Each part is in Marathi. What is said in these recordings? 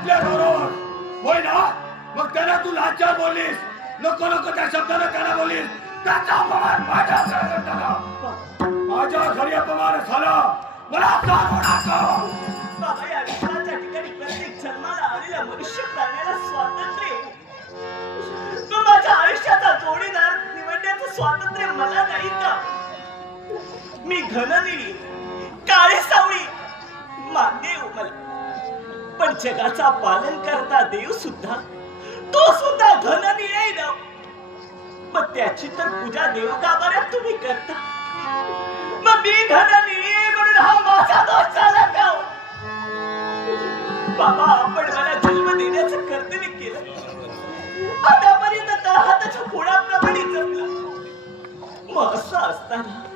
आपल्या बरोबर होय ना? मग त्याला तू लाचार बोललीस, नको नको त्या शब्दानं त्याला बोललीस, त्याचा अपमान माझ्या घरात झाला. माझ्या घरी अपमान झाला, मला सांगू नका. बाबा, या विश्वाच्या ठिकाणी प्रत्येक जन्माला आलेल्या मनुष्य प्राण्याला स्वातंत्र्य आहे. पण माझ्या आयुष्याचा जोडीदार निवडण्याचं स्वातंत्र्य मला नाही का? मी घननिळी, काळी सावळी मान्य आहे मला, पण जगाचा पालन करता देव सुद्धा, तो सुद्धा घननिळी आहे ना. मग त्याची तर पूजा देवकामाऱ्यात तुम्ही करता, मग मी घननिळी आहे म्हणून हा माझा दोष झाला का? बाबा, आपण मला जन्म देण्याचं कर्तव्य केलं, आतापर्यंत तर हाताच्या फोडाप्रमाणे जगला. मग असं असताना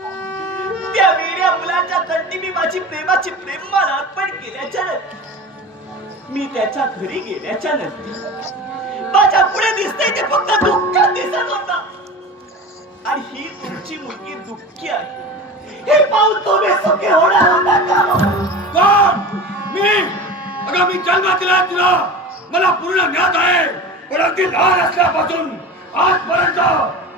त्या वेड्या मुलाच्या कंठी मी माझी प्रेमाची प्रेममाला अर्पण केल्याच्या नंतर, मी त्याच्या घरी गेल्याच्या नंतर माझ्या पुढे दिसतंय ते फक्त दुःख दिसत होता. आणि ही तुमची मुलगी दुःखी आहे हे पाहून तुम्ही सुखी होणार होता का? मी अगं मी जन्म दिला तुला, मला पूर्ण ज्ञात आहे. पण अगदी लहान असल्यापासून आजपर्यंत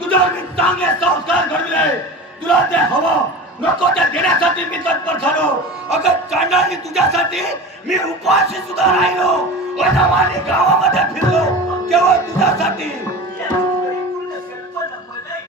तुझ्यावर मी चांगले संस्कार घडविले. तुला ते हवं नको ते देण्यासाठी मी तत्पर झालो. अगं चांडाळी, तुझ्यासाठी मी उपाशी सुद्धा राहिलो, वनवाणी गावामध्ये फिरलो केवळ तुझ्यासाठी.